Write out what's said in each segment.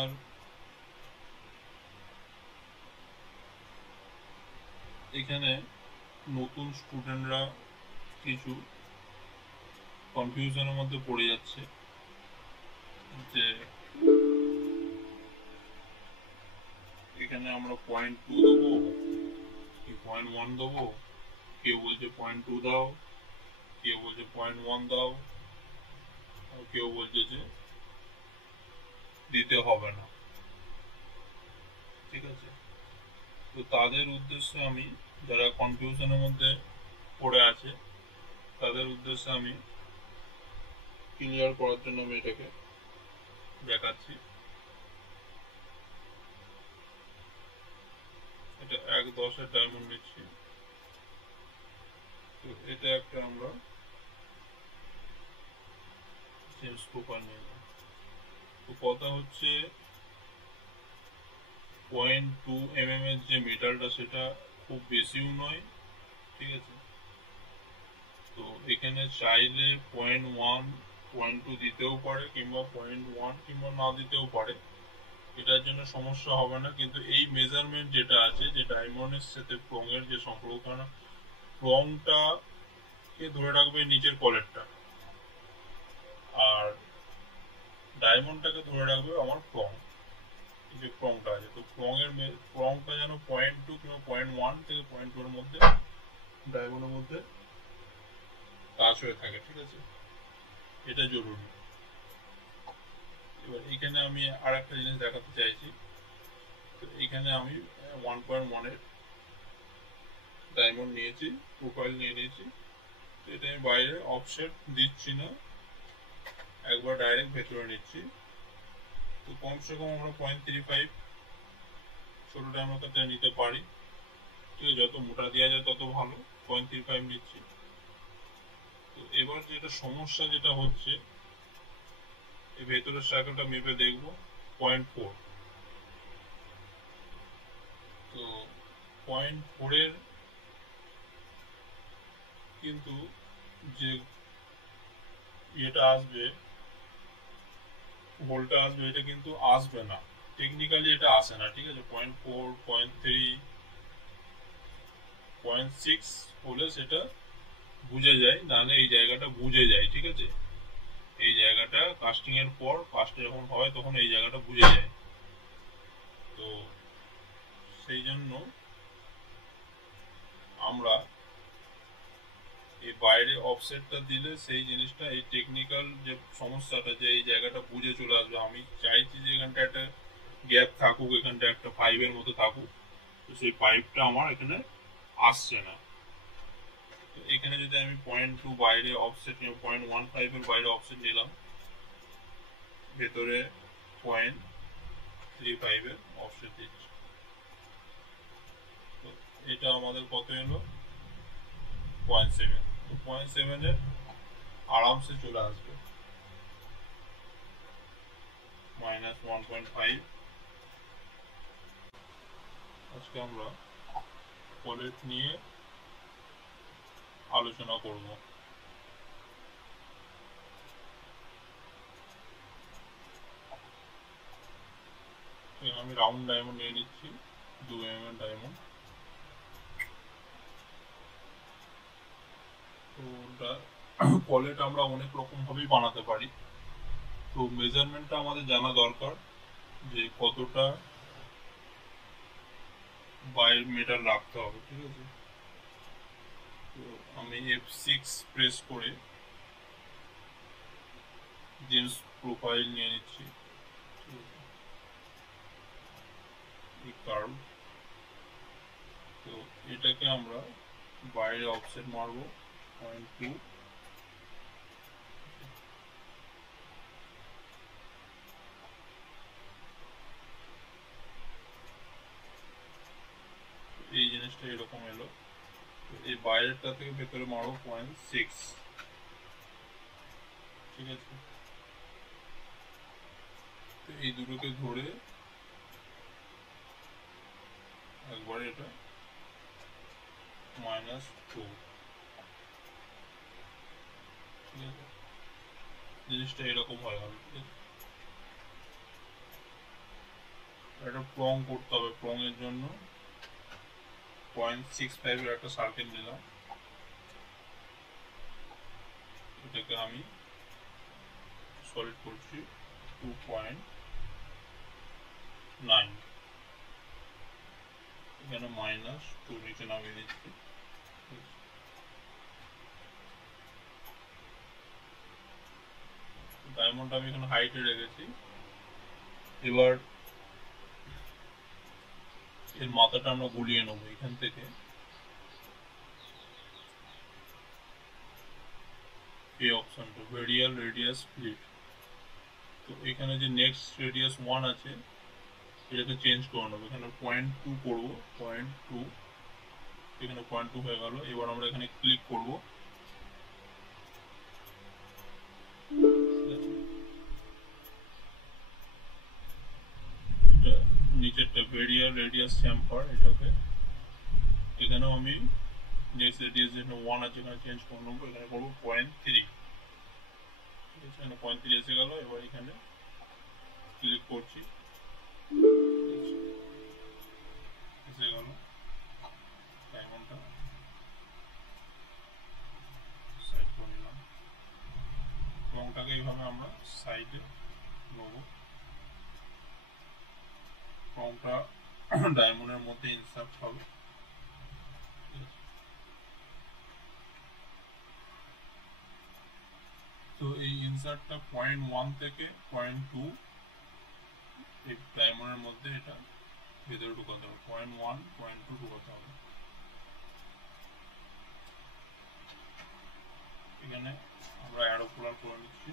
আর এখানে নতুন স্টুডেন্টরা কিছু কনফিউশনের মধ্যে পড়ে যাচ্ছে যে এখানে আমরা 0.2 দেবো কি 0.1 দেবো, কেউ বলছে 0.2 দাও, কেউ বলছে 0.1 দাও, আর কেউ বলছে যে দিতে হবে না। ঠিক আছে, তো তাদের উদ্দেশ্যে আমি, যারা কনফিউশনের মধ্যে পড়ে আছে তাদের উদ্দেশ্যে আমি ক্লিয়ার করার জন্য আমি এটাকে দেখাচ্ছি। এটা 1/10 ডায়মন্ড নিচ্ছি। তো এটা একটা আমরা চেঞ্জ প্রোফাইল নিলাম। তো কথা হচ্ছে 0.2 এর যে মেটালটা সেটা খুব বেশিও নয়। ঠিক আছে, তো এখানে চাইলে 0.1 0.2 দিতেও পারে, কিংবা 0.1 কিংবা না দিতেও পারে, এটার জন্য সমস্যা হবে না। কিন্তু এই মেজারমেন্ট যেটা আছে, যে ডায়মন্ডের সাথে প্রং এর যে সম্পর্ক, কারণ প্রংটাকে ধরে রাখবে নিচের কলেরটা, আর ডায়মন্ডটাকে ধরে রাখবে আমার প্রং, যে প্রংটা আছে। তো প্রংটা যেন 0.2 কিংবা 0.1 থেকে 0.2 এর মধ্যে ডায়মন্ডের মধ্যে টাচ হয়ে থাকে। ঠিক আছে, এটা জরুরি। এবার এখানে আমি আর একটা জিনিস দেখাতে চাইছি। তো এখানে আমি 1.1 এর ডায়মন্ড নিয়েছি, প্রোফাইল নিয়ে নিয়েছি। তো এটা আমি বাইরে অফসেট দিচ্ছি না, একবার ডাইরেক্ট ভেতরে নিচ্ছি। তো কমসে কম আমরা 0.35 ছোটো ডায়মন্ডটা নিতে পারি। ঠিক আছে, যত মোটা দেওয়া যায় তত ভালো। 0.35 নিচ্ছি। তো এবার যেটা সমস্যা যেটা হচ্ছে, এই ভেতরের সার্কেলটা মেপে দেখবো 0.4। তো 0.4 এর কিন্তু যে ইয়েটা আসবে, হোলটা আসবে, এটা কিন্তু আসবে না। টেকনিক্যালি এটা আসে না। ঠিক আছে, 0.4 0.3 0.6 হলে সেটা বুঝে যায়, নাহলে এই জায়গাটা বুঝে যায়। ঠিক আছে, এই জায়গাটা কাস্টিং এর পর কাস্টে যখন হয় তখন এই জায়গাটা বুঝে যায়। তো সেই জন্য আমরা এই বাইরে অফসেটটা দিলে সেই জিনিসটা, এই টেকনিক্যাল যে সমস্যাটা, যে এই জায়গাটা বুঝে চলে আসবে। আমি চাইছি যে এখানটা একটা গ্যাপ থাকুক, এখানটা একটা পাইপের মতো থাকুক। তো সেই পাইপটা আমার এখানে আসছে না। তো এখানে যদি আমি 0.2 বাইরে অফসেট নিয়ে 0.15 এর বাইরে অফসেট নিলাম, ভেতরে 0.35 এর অফসেট দিচ্ছি। তো এটা আমাদের কত এলো? 0.7। তো 0.7 এর আরামসে চলে আসবে -1.5। আজকে আমরা পলেট নিয়ে আলোচনা করব। আমি রাউন্ড ডায়মন্ড নিয়ে নিচ্ছি, 2 mm ডায়মন্ড। তো পলেট আমরা অনেক রকম ভাবেই বানাতে পারি। তো মেজারমেন্টটা আমাদের জানা দরকার, যে কতটা বাইরের মেটাল রাখতে হবে। ঠিক আছে, তো আমি F6 প্রেস করে জিন্স প্রোফাইল নিয়ে নিচ্ছি। কার্ভ, তো এটাকে আমরা বাইরে অফসেট মারবো 0.2। এই জিনিসটা এরকম এলো। এই বাইরেরটা থেকে ভেতরে মারবো 0.6। ঠিক আছে, তো এই দুটোকে ধরে একবারে এটা -2। ঠিক আছে, জিনিসটা এরকম হয়ে গেল। ঠিক আছে, এটা প্রং করতে হবে। প্রং এর জন্য 0.65 এর একটা সার্কেল নিলাম, এটাকে আমি সলিড করছি 2.9, এখানে -2 নিচে নামিয়ে দিচ্ছি। ডায়মন্ড আমি এখানে হাইটে রেখেছি। এবার এর মাথাটা আমরা গুলিয়ে নেবো এখান থেকে। এই অপশনটা ভেরিয়াল রেডিয়াস স্প্লিট, তো এখানে যে নেক্সট রেডিয়াস 1 আছে এটাকে চেঞ্জ করে নেবো, এখানে 0.2 করবো, 0.2, এখানে 0.2 হয়ে গেল। এবার আমরা এখানে ক্লিক করবো, এটা নিচেরটা ভেরিয়াল রেডিয়াস চ্যাম্পার, এটাকে এখানেও আমি নেক্সট রেডিয়াস যেখানে 1 আছে এখানে চেঞ্জ করে নেবো, এখানে করবো 0.3, এখানে 0.3 এসে গেল। এবার এখানে ক্লিক করছি, এসে গেল ডায়মন্ডটা সাইড করে নিলাম। রংটাকে এইভাবে আমরা সাইডে নেব, রংটা ডায়মন্ডের মধ্যে ইনসার্ট হবে। তো এই ইনসার্টটা 0.1 থেকে 0.2 এই ডায়মন্ডের মধ্যে এটা ভেতরে ঢুকাতে হবে, 0.1 0.2 ঢুকাতে হবে। এখানে আমরা অ্যারো পোলার করে নিচ্ছি,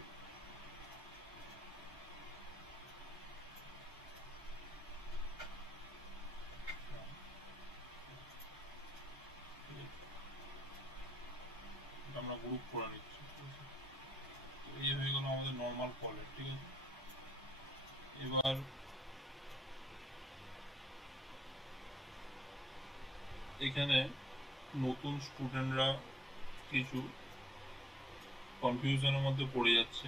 আমরা গ্রুপ করে নিচ্ছি। এই হয়ে গেল আমাদের নর্মাল কলেজ, ঠিক আছে। এবার এখানে নতুন স্টুডেন্টরা কিছু কনফিউশনের মধ্যে পড়ে যাচ্ছে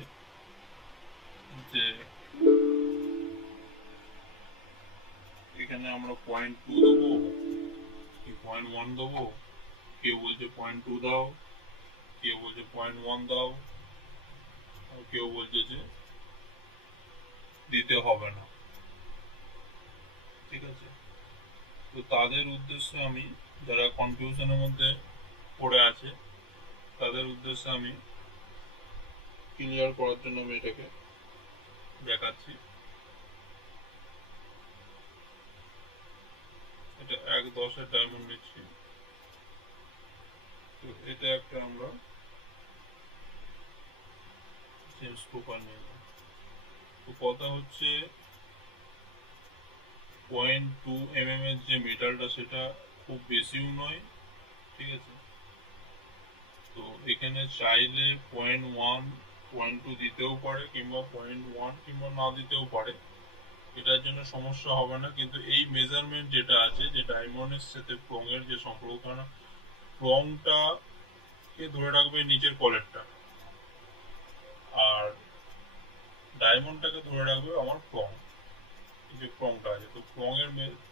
যে এখানে আমরা 0.2 দেবো কি 0.1 দেবো, কেউ বলছে 0.2 দাও, কেউ বলছে 0.1 দাও, কেউ বলছে যে দিতে হবে না, ঠিক আছে। তো তাদের উদ্দেশ্যে আমি, যারা কনফিউশনের মধ্যে পড়ে আছে তাদের উদ্দেশ্যে আমি ক্লিয়ার করার জন্য আমি এটাকে দেখাচ্ছি। এটা 1.10 ডায়মন্ড নিচ্ছি, তো এটা একটা আমরা চেঞ্জ প্রোফাইল নিয়ে যাব। তো কথা হচ্ছে 0.2 mm এর যে মেটালটা সেটা খুব বেশিও নয়, ঠিক আছে। তো এখানে চাইলে 0.1 0.2 দিতেও পারে, কিংবা 0.1 কিংবা না দিতেও পারে, এটার জন্য সমস্যা হবে না। কিন্তু এই মেজারমেন্ট যেটা আছে, যে ডায়মন্ডের সাথে প্রং এর যে সম্পর্ক, কারণ প্রংটাকে ধরে রাখবে নিচের কলেরটা, আর ডায়মন্ডটাকে ধরে রাখবে আমার প্রং, যে প্রংটা আছে। তো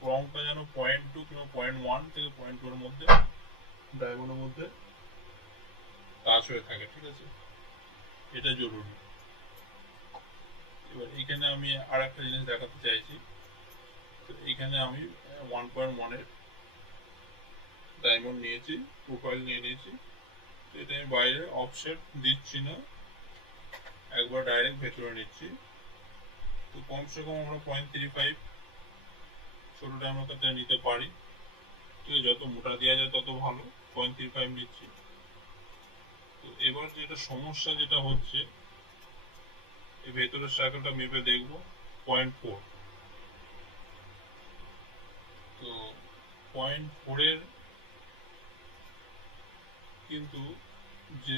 প্রংটা যেন 0.2 কিংবা 0.1 থেকে 0.2 এর মধ্যে ডায়মন্ডের মধ্যে টাচ হয়ে থাকে, ঠিক আছে, এটা জরুরি। এবার এখানে আমি আর একটা জিনিস দেখাতে চাইছি। তো এখানে আমি 1.1 এর ডায়মন্ড নিয়েছি, প্রোফাইল নিয়ে নিয়েছি। তো এটা আমি বাইরে অফসেট দিচ্ছি না, একবার ডাইরেক্ট ভেতরে নিচ্ছি। তো কমসে কম আমরা 0.35 ছোট ডায়মন্ডটা নিতে পারি, ঠিক আছে, যত মোটা দেওয়া যায় তত ভালো। 0.35 নিচ্ছি। তো এবার যেটা সমস্যা যেটা হচ্ছে, এই ভেতরের সার্কেলটা মেপে দেখব 0.4। তো 0.4 এর কিন্তু যে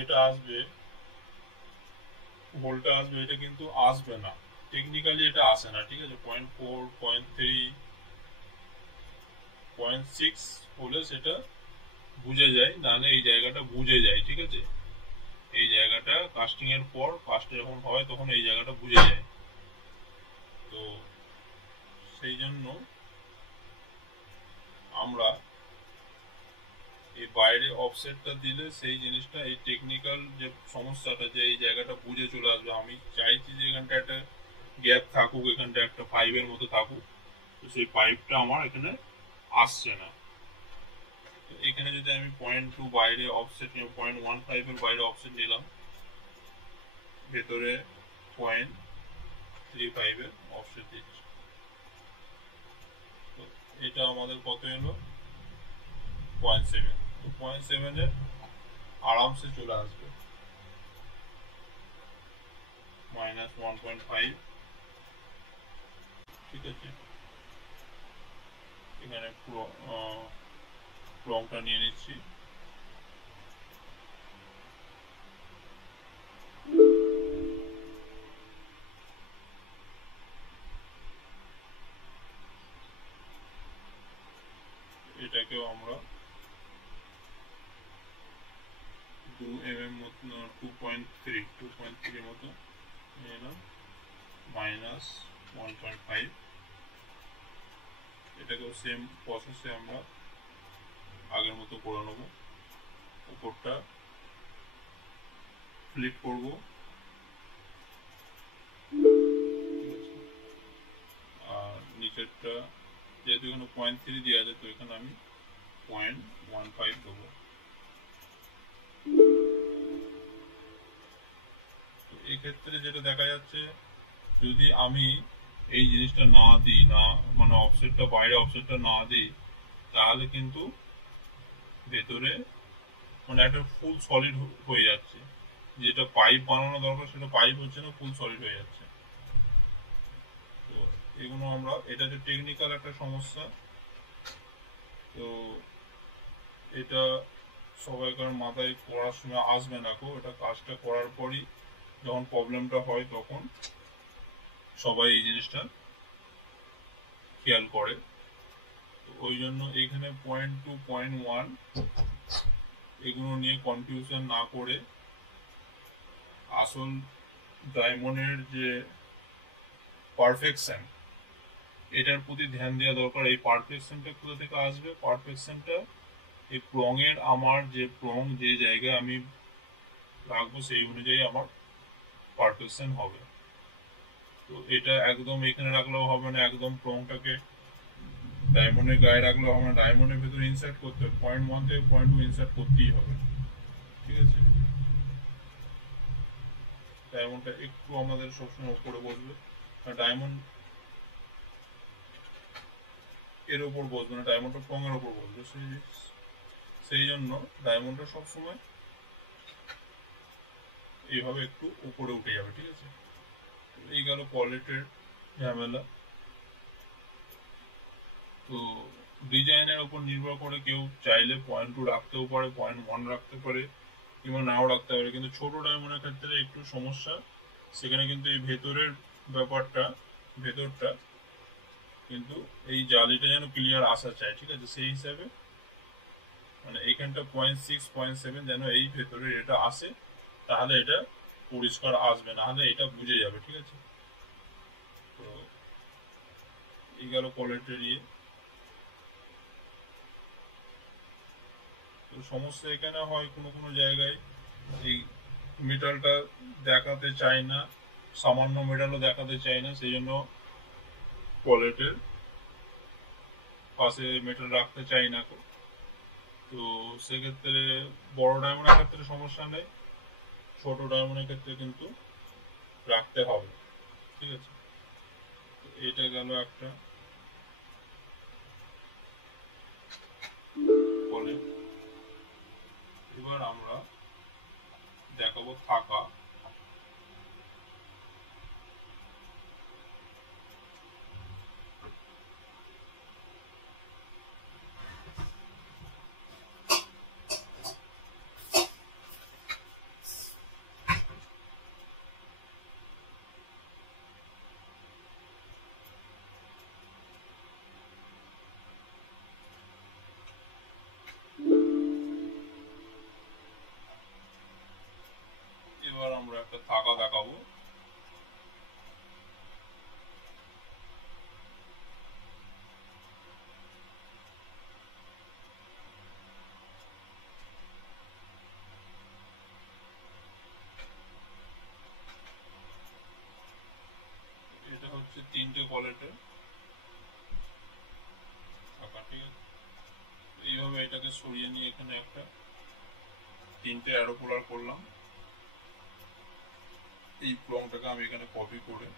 এটা আসবে, হোলটা আসবে, এটা কিন্তু আসবে না, টেকনিক্যালি এটা আসে না, ঠিক আছে। 0.4 0.3 0.6 হলে সেটা বুঝে যায়, নাহলে এই জায়গাটা বুঝে যায়, ঠিক আছে। এই জায়গাটা কাস্টিং এর পর কাস্ট যখন হয় তখন এই জায়গাটা বুঝে যায়। তো জন্য আমরা এই বাইরে অফসেটটা দিলে সেই জিনিসটা, এই টেকনিক্যাল যে সমস্যাটা, যে এই জায়গাটা বুঝে চলে আসবে। আমি চাইছি যে এখানটা একটা গ্যাপ থাকুক, এখানটা একটা পাইপের মতো থাকুক, তো সেই পাইপটা আমার এখানে আসছে না। তো এখানে যদি আমি 0.2 বাইরে অফসেট নিয়ে 0.15 এর বাইরে অফসেট নিলাম, ভেতরে 0.35 এর অফসেট দিচ্ছি, তো এটা আমাদের কত এলো 0.7। তো 0.7 এর আরামসে চলে আসবে -1.5। ঠিক আছে, এখানে রংটা নিয়ে নিচ্ছি। এটাকেও আমরা 2 mm মতো 2.3 মতো নিলাম, -1.5। এটাকেও সেম প্রসেসে আমরা আগের মতো করে নেব। উপরটা ফ্লিপ করব, আর নিচেরটা যেহেতু এখানে 0.3 দেওয়া আছে, তো এখানে আমি 0.15 দেবো। তো এক্ষেত্রে যেটা দেখা যাচ্ছে, যদি আমি এই জিনিসটা না দিই, না মানে অফসেটটা বাইরে অফসেটটা না দিই, তাহলে কিন্তু ভেতরে মানে একটা ফুল সলিড হয়ে যাচ্ছে। যেটা পাইপ বানানো দরকার সেটা পাইপ হচ্ছে না, ফুল সলিড হয়ে যাচ্ছে। তো এগুলো আমরা, এটা যে টেকনিক্যাল একটা সমস্যা, তো এটা সবাইকার মাথায় করার সময় আসবে না গো। এটা কাজটা করার পরই যখন প্রবলেমটা হয়, তখন সবাই এই জিনিসটা খেয়াল করে। তো ওই জন্য এখানে 0.2 0.1 এগুলো নিয়ে কনফিউশন না করে আসল ডায়মন্ডের যে পারফেকশন, এটার প্রতি ধ্যান দেওয়া দরকার। এই পারফেকশনটা কোথা থেকে আসবে? পারফেকশনটা এই প্রঙের, আমার যে প্রং যে জায়গায় আমি রাখবো সেই অনুযায়ী আমার পারফেকশন হবে। তো এটা একদম এখানে রাখলেও হবে না, একদম প্রংটাকে ডায়মন্ডের গায়ে রাখলেও হবে না, ডায়মন্ডের ভেতরে ইনসার্ট করতে হবে, 0.1 থেকে 0.2 ইনসার্ট করতেই হবে। ঠিক আছে, ডায়মন্ডটা একটু আমাদের সবসময় উপরে বসবে, ডায়মন্ড এর উপর বসবে না, ডায়মন্ডটা প্রঙের উপর বসবে। সেই জন্য ডায়মন্ডটা সবসময় এইভাবে একটু উপরে উঠে যাবে। ঠিক আছে, এই গেল কোয়ালিটির ঝামেলা। তো ডিজাইনের উপর নির্ভর করে কেউ চাইলে 0.2 রাখতেও পারে, 0.1 রাখতে পারে, কিংবা নাও রাখতে পারে। কিন্তু ছোট ডায়মন্ডের ক্ষেত্রে একটু সমস্যা, সেখানে কিন্তু এই ভেতরের ব্যাপারটা, ভেতরটা কিন্তু এই জালিটা যেন ক্লিয়ার আসা চাই। ঠিক আছে, সেই হিসাবে মানে এইখানটা 0.6 0.7 যেন এই ভেতরে এটা আসে, তাহলে এটা পরিষ্কার আসবে, না হলে এটা বুঝে যাবে। ঠিক আছে, তো এই গেল কোয়ালিটির ইয়ে। তো সমস্যা এখানে হয় কোনো কোনো জায়গায় এই মেটালটা দেখাতে চায় না, সামান্য মেটালও দেখাতে চায় না, সেই জন্য কোয়ালিটির পাশে মেটাল রাখতে চাই না। তো সেক্ষেত্রে বড় ডায়মন্ডের ক্ষেত্রে সমস্যা নেই, ছোট ডায়মন্ডের ক্ষেত্রে কিন্তু রাখতে হবে। ঠিক আছে, তো এটা গেল একটা বলে। এবার আমরা দেখাবো থাকা। এবার তিনটে কলেটে ফাঁকা, ঠিক আছে। এইভাবে এটাকে সরিয়ে নিয়ে এখানে একটা তিনটে অ্যারো পোলার করলাম। এই প্লংটাকে আমি এখানে কপি করে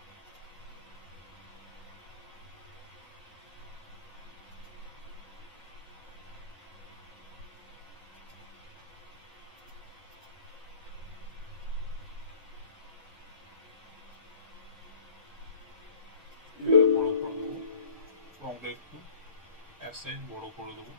বড় করে দেবো। প্লংটা একটু এক সাইজ বড় করে দেবো।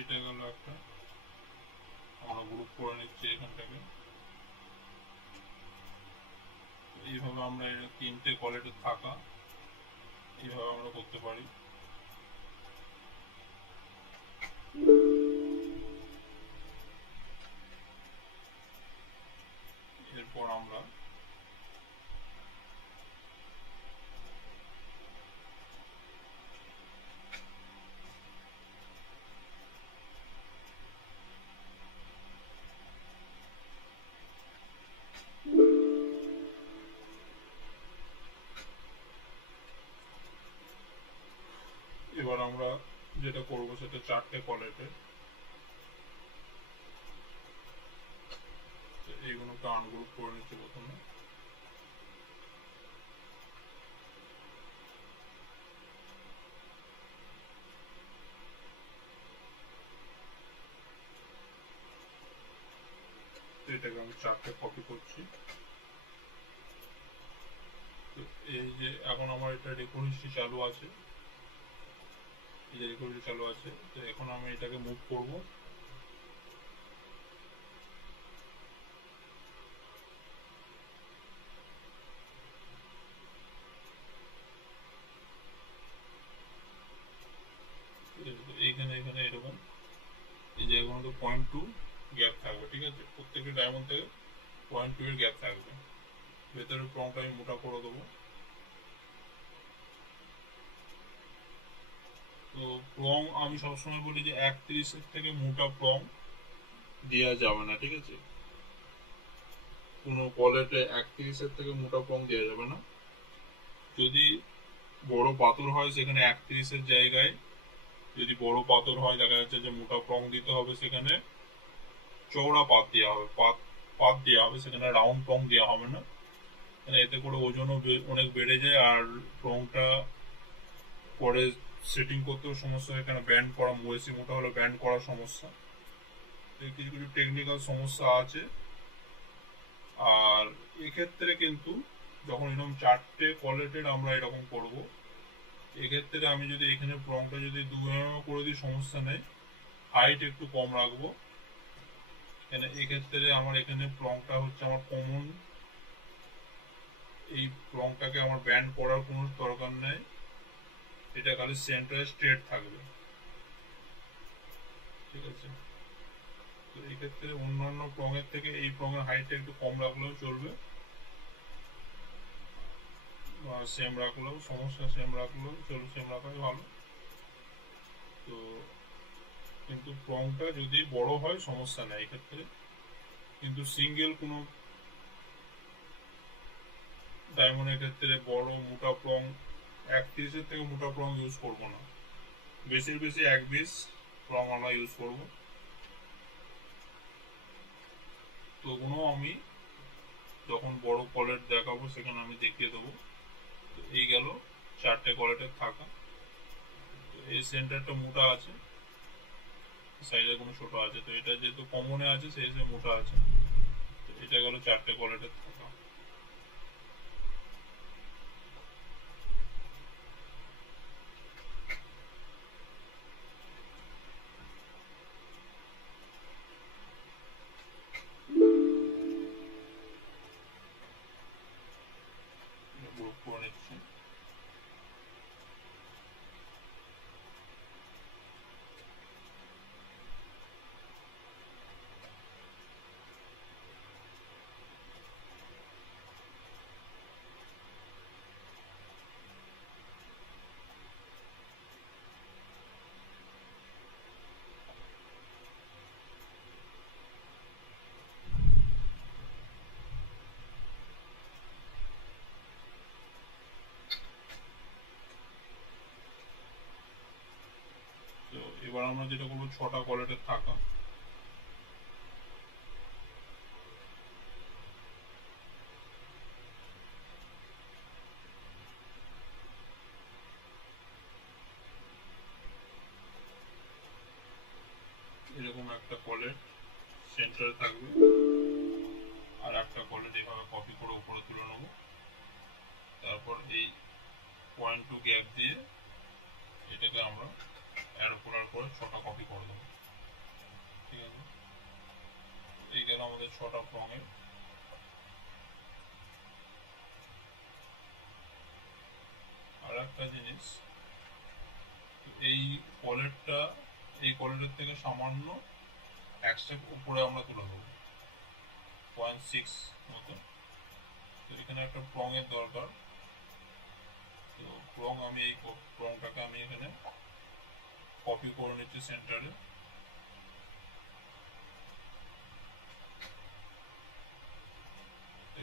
এটা গেল একটা, আমরা গ্রুপ করে নিচ্ছি এখানটাকে। এইভাবে আমরা এটা তিনটে কোয়ালিটি থাকা এইভাবে আমরা করতে পারি। এরপর আমরা যেটা করবো সেটা চারটে কোয়ালিটি, এইগুলোকে আনগ্রুপ করে নিচ্ছি প্রথমে। এটাকে আমি চারটে কপি করছি। তো এই যে এখন আমার এটা রেকর্ডিংটি চালু আছে, এই যে রেকর্ডিং চালু আছে, তো এখন আমি এটাকে মুভ করব। এইখানে এখানে এরকম এই জায়গাগুলোতে 0.2 গ্যাপ থাকবে, ঠিক আছে। প্রত্যেকটা ডায়মন্ড থেকে 0.2 এর গ্যাপ থাকবে। ভেতরের প্লংটা আমি মোটা করে দেবো। তো প্লং আমি সবসময় বলি যে 31-এর থেকে মোটা প্লং দেওয়া যাবে না, ঠিক আছে। কোনো কলেটে 31-এর থেকে মোটা প্লং দেওয়া যাবে না। যদি বড় পাথর হয় সেখানে 31-এর জায়গায়, যদি বড় পাথর হয় দেখা যাচ্ছে যে মোটা প্লং দিতে হবে, সেখানে চওড়া পাত দেওয়া হবে, পাত দেওয়া হবে, সেখানে রাউন্ড প্লং দেওয়া হবে না। এতে করে ওজনও অনেক বেড়ে যায়, আর প্লংটা পরে সেটিং করতেও সমস্যা। এখানে ব্যান্ড করা, বেশি মোটা হলে ব্যান্ড করার সমস্যা, কিছু কিছু টেকনিক্যাল সমস্যা আছে। আর এক্ষেত্রে কিন্তু যখন এরকম চারটে কোয়ালিটির আমরা এরকম করব, এক্ষেত্রে আমি যদি এখানে প্লংটা যদি 2 mm করে দিই সমস্যা নেই, হাইট একটু কম রাখবো। এক্ষেত্রে আমার এখানে প্লংটা হচ্ছে আমার কমন, এই প্লংটাকে আমার ব্যান্ড করার কোনো দরকার নেই, এটা খালি সেন্টারে স্ট্রেট থাকবে, ঠিক আছে। তো এক্ষেত্রে অন্যান্য প্লংয়ের থেকে এই প্লংয়ের হাইটটা একটু কম রাখলেও চলবে, বা সেম রাখলেও সমস্যা, সেম রাখলেও চলবে, সেম রাখাই ভালো। তো কিন্তু প্লংটা যদি বড় হয় সমস্যা নেই এক্ষেত্রে, কিন্তু সিঙ্গেল কোনো ডায়মন্ডের ক্ষেত্রে বড় মোটা প্লং 31-এর থেকে মোটা প্লং ইউজ করবো না, বেশি 1/20 প্লং আমরা ইউজ করবো। তো কোনো আমি যখন বড় কলেট দেখাবো সেখানে আমি দেখিয়ে দেবো। তো এই গেল চারটে কলেটের থাকা। তো এই সেন্টারটা মোটা আছে, সাইডে কোনো ছোট আছে, তো এটা যেহেতু কমনে আছে সেই হিসেবে মোটা আছে। তো এটা গেল চারটে কলেটের থাকা। গ্রুপ করে নিচ্ছি। যেটা করবো 6টা কলেটের থাকা, এরকম একটা কলেট সেন্টারে থাকবে, আর একটা কলেট এইভাবে কপি করে উপরে তুলে নেবো। তারপর এই পয়েন্ট টু গ্যাপ দিয়ে এটাকে আমরা অ্যারো করার পরে 6টা কপি করে দেবো। ঠিক আছে, এই গেল আমাদের 6টা প্রঙের। আর একটা জিনিস, এই কলেটের থেকে সামান্য এক স্টেপ উপরে আমরা তুলে দেবো, 0.6 মতো। তো এখানে একটা প্রঙের দরকার, তো প্রং আমি এই প্রংটাকে আমি এখানে কপি করে নিচ্ছি সেন্টারে।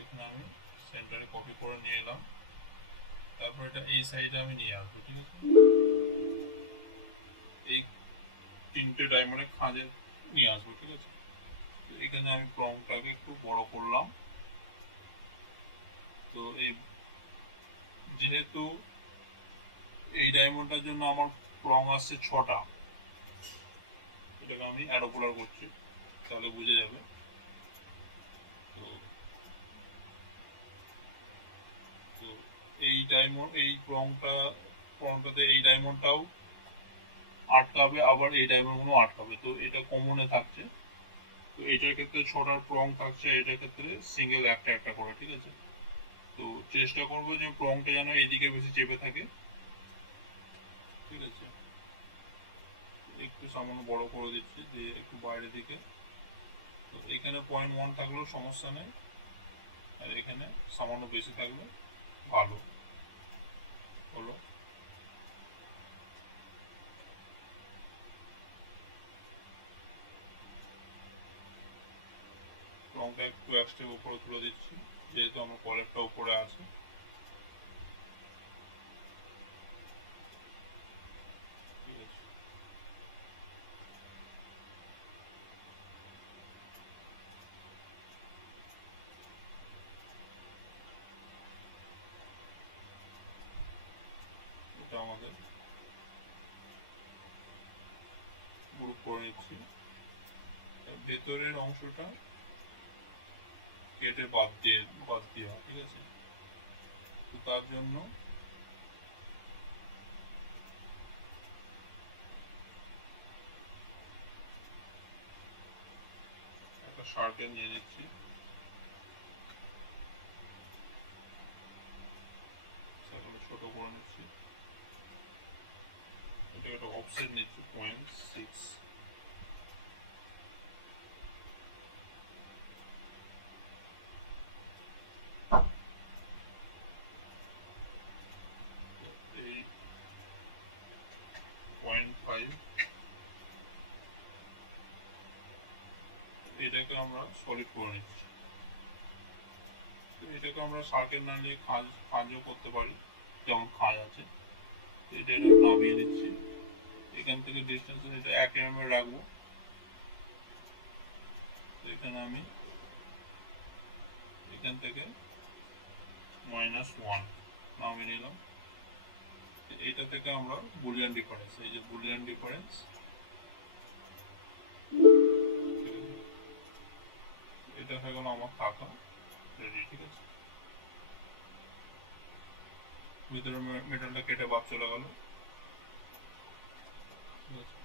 এখানে আমি সেন্টারে কপি করে নিয়ে এলাম। তারপর এটা এই সাইডে আমি নিয়ে আসবো। ঠিক আছে, এই 3টে ডায়মন্ডের খাঁজে নিয়ে আসবো। ঠিক আছে, এখানে আমি প্রংটাকে একটু বড় করলাম। তো এই যেহেতু এই ডায়মন্ডটার জন্য আমার প্রং আসছে 6টা, এটাকে আমি অ্যারোকুলার করছি, তাহলে বুঝে যাবে। তো তো এই প্রংটাতে এই ডায়মন্ডটাও আটকাবে, আবার এই ডায়মন্ডগুলো আটকাবে। তো এটা কমনে থাকছে, তো এটার ক্ষেত্রে 6টার প্রং থাকছে, এটার ক্ষেত্রে সিঙ্গেল একটা একটা করে। ঠিক আছে, তো চেষ্টা করবো যে প্রংটা যেন এইদিকে বেশি চেপে থাকে। ঠিক আছে, একটু সামান্য বড় করে দিচ্ছি, দিয়ে একটু বাইরের দিকে। তো এখানে 0.1 থাকলেও সমস্যা নেই, আর এখানে সামান্য বেশি থাকলে ভালো হলো। রংটা একটু এক স্টেপ উপরে তুলে দিচ্ছি, যেহেতু আমার কলেরটা উপরে আছে। ঠিক আছে, এটা আমাদের গ্রুপ করে নিচ্ছি। ভেতরের অংশটা কেটে বাদ দেওয়া। ঠিক আছে, তো তার জন্য একটা সার্কেল নিয়ে নিচ্ছি, ছোট করে নিচ্ছি। এটা একটা অফসেট নিচ্ছি 0.6। এই 0.5 এটাকে আমরা সলিড করে নিচ্ছি। এটাকে আমরা সার্কেল না নিয়ে খাঁজও করতে পারি, যেমন খাঁজ আছে। এটা নামিয়ে নিচ্ছি, এখান থেকে ডিস্টেন্স এটা 1 mm রাখবো। এখানে আমি এখান থেকে -1 নামিয়ে নিলাম। এটা থেকে আমরা বুলিয়ান ডিফারেন্স, এই যে বুলিয়ান ডিফারেন্স, এটা হয়ে গেল আমার থাকা রেডি। ঠিক আছে, ভিতরে মেটালটা কেটে বাদ চলে গেল। ঠিক আছে,